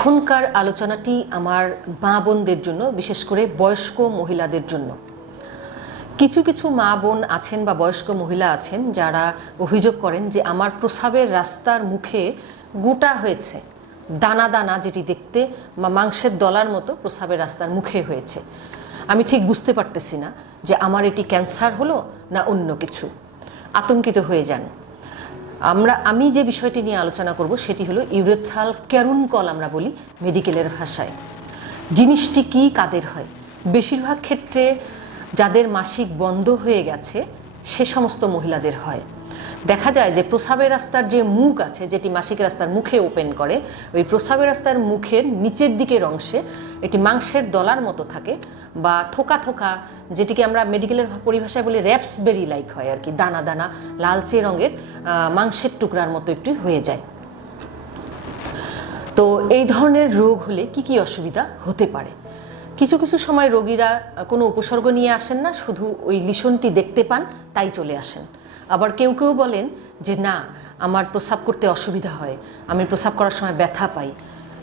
এখনকার আলোচনাটি আমার মা বোনদের জন্য, বিশেষ করে বয়স্ক মহিলাদের জন্য। কিছু কিছু মা বোন আছেন বা বয়স্ক মহিলা আছেন যারা অভিযোগ করেন যে আমার প্রসাবের রাস্তার মুখে গোটা হয়েছে, দানা দানা যেটি দেখতে মাংসের দলার মতো প্রসাবের রাস্তার মুখে হয়েছে। আমি ঠিক বুঝতে পারতেছি না যে আমার এটি ক্যান্সার হলো না অন্য কিছু। আতঙ্কিত হয়ে যান। আমরা, আমি যে বিষয়টি নিয়ে আলোচনা করব সেটি হলো ইউরেথ্রাল ক্যারুনকল আমরা বলি মেডিকেলের ভাষায়। জিনিসটি কি, কাদের হয়? বেশিরভাগ ক্ষেত্রে যাদের মাসিক বন্ধ হয়ে গেছে, সে সমস্ত মহিলাদের হয়। দেখা যায় যে প্রসাবের রাস্তার যে মুখ আছে, যেটি মাসিক রাস্তার মুখে ওপেন করে, ওই প্রসাবের রাস্তার মুখের নিচের দিকের অংশে একটি মাংসের দলার মতো থাকে বা থোকা থোকা, যেটিকে আমরা মেডিকেলের পরিভাষায় বলি র্যাপস বেরি লাইক হয় আর কি দানা দানা, লালচে রঙের মাংসের টুকরার মতো একটু হয়ে যায়। তো এই ধরনের রোগ হলে কি কি অসুবিধা হতে পারে? কিছু কিছু সময় রোগীরা কোনো উপসর্গ নিয়ে আসেন না, শুধু ওই লিশনটি দেখতে পান, তাই চলে আসেন। আবার কেউ কেউ বলেন যে, না, আমার প্রস্রাব করতে অসুবিধা হয়। আমি প্রস্রাব করার সময় ব্যথা পাই।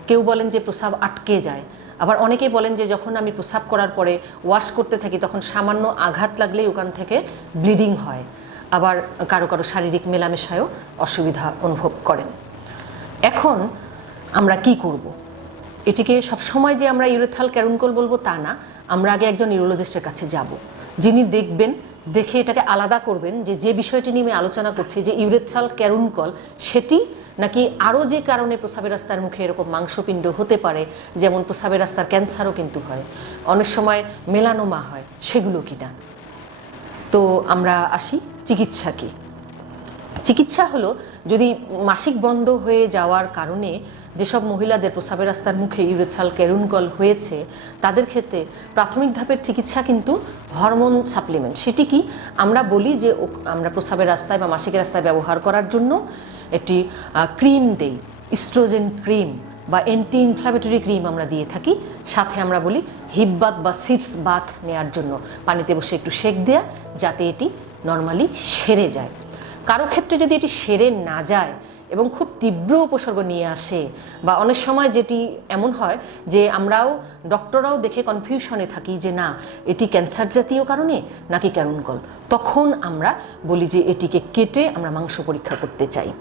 কেউ বলেন যে প্রস্রাব আটকে যায়। আবার অনেকেই বলেন যে, যখন আমি প্রস্রাব করার পরে ওয়াশ করতে থাকি, তখন সামান্য আঘাত লাগলেই ওখান থেকে ব্লিডিং হয়। আবার কারও কারও শারীরিক মেলামেশায়ও অসুবিধা অনুভব করেন। এখন আমরা কি করব। এটিকে সবসময় যে আমরা ইউরেথ্রাল ক্যারুনকল বলব তা না। আমরা আগে একজন ইউরোলজিস্টের কাছে যাব, যিনি দেখবেন দেখে এটাকে আলাদা করবেন যে যে বিষয়টি নিয়ে আমি আলোচনা করছি, যে ইউরেথ্রাল ক্যারুনকল, সেটি নাকি আরও যে কারণে প্রসাবের রাস্তার মুখে এরকম মাংসপিণ্ড হতে পারে, যেমন প্রসাবের রাস্তার ক্যান্সারও কিন্তু হয়। অনেক সময় মেলানোমা হয়, সেগুলো কি না? তো আমরা আসি, চিকিৎসা কি? চিকিৎসা হলো যদি মাসিক বন্ধ হয়ে যাওয়ার কারণে যেসব মহিলাদের প্রসাবের রাস্তার মুখে ইউরেথ্রাল ক্যারুনকল হয়েছে, তাদের ক্ষেত্রে প্রাথমিক ধাপের চিকিৎসা কিন্তু হরমোন সাপ্লিমেন্ট। সেটি কি? আমরা বলি যে আমরা প্রসাবের রাস্তায় বা মাসিকের রাস্তায় ব্যবহার করার জন্য একটি ক্রিম দেই। ইস্ট্রোজেন ক্রিম বা অ্যান্টি ইনফ্লামেটরি ক্রিম আমরা দিয়ে থাকি। সাথে আমরা বলি হিপ বাথ বা সিটস বাথ নেওয়ার জন্য। পানিতে বসে একটু সেক দেয়া যাতে এটি নর্মালি সেরে যায়। কারও ক্ষেত্রে যদি এটি সেরে না যায় এবং খুব তীব্র উপসর্গ নিয়ে আসে। বা অনেক সময় যেটি এমন হয় যে আমরাও, ডক্টররাও দেখে কনফিউশনে থাকি যে না, এটি ক্যান্সার জাতীয় কারণে নাকি ক্যারুনকল? তখন আমরা বলি যে এটিকে কেটে আমরা মাংস পরীক্ষা করতে চাই।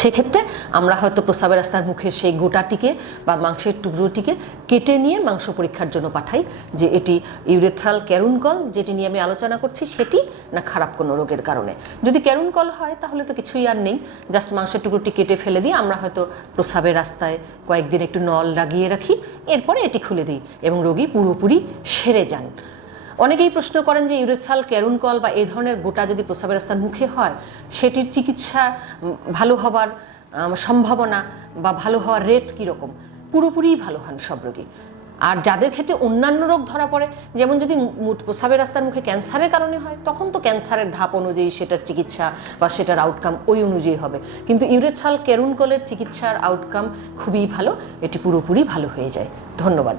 সেক্ষেত্রে আমরা হয়তো প্রস্রাবের রাস্তার মুখে সেই গোটাটিকে বা মাংসের টুকরোটিকে কেটে নিয়ে মাংস পরীক্ষার জন্য পাঠাই যে এটি ইউরেথ্রাল ক্যারুনকল, যেটি নিয়ে আমি আলোচনা করছি সেটি না খারাপ কোনো রোগের কারণে। যদি ক্যারুনকল হয় তাহলে তো কিছুই আর নেই। জাস্ট মাংসের টুকরোটি কেটে ফেলে দিই আমরা হয়তো প্রস্রাবের রাস্তায় কয়েকদিন একটু নল লাগিয়ে রাখি, এরপরে এটি খুলে দিই এবং রোগী পুরোপুরি সেরে যান। অনেকেই প্রশ্ন করেন যে ইউরেথ্রাল ক্যারুনকল বা এই ধরনের গোটা যদি প্রস্রাবের রাস্তার মুখে হয়, সেটির চিকিৎসা ভালো হবার সম্ভাবনা বা ভালো হওয়ার রেট কীরকম? পুরোপুরি ভালো হন সব রোগী। আর যাদের ক্ষেত্রে অন্যান্য রোগ ধরা পড়ে, যেমন যদি প্রস্রাবের রাস্তার মুখে ক্যান্সারের কারণে হয়, তখন তো ক্যান্সারের ধাপ অনুযায়ী সেটার চিকিৎসা বা সেটার আউটকাম ওই অনুযায়ী হবে। কিন্তু ইউরেথ্রাল ক্যারুনকলের চিকিৎসার আউটকাম খুবই ভালো, এটি পুরোপুরি ভালো হয়ে যায়। ধন্যবাদ।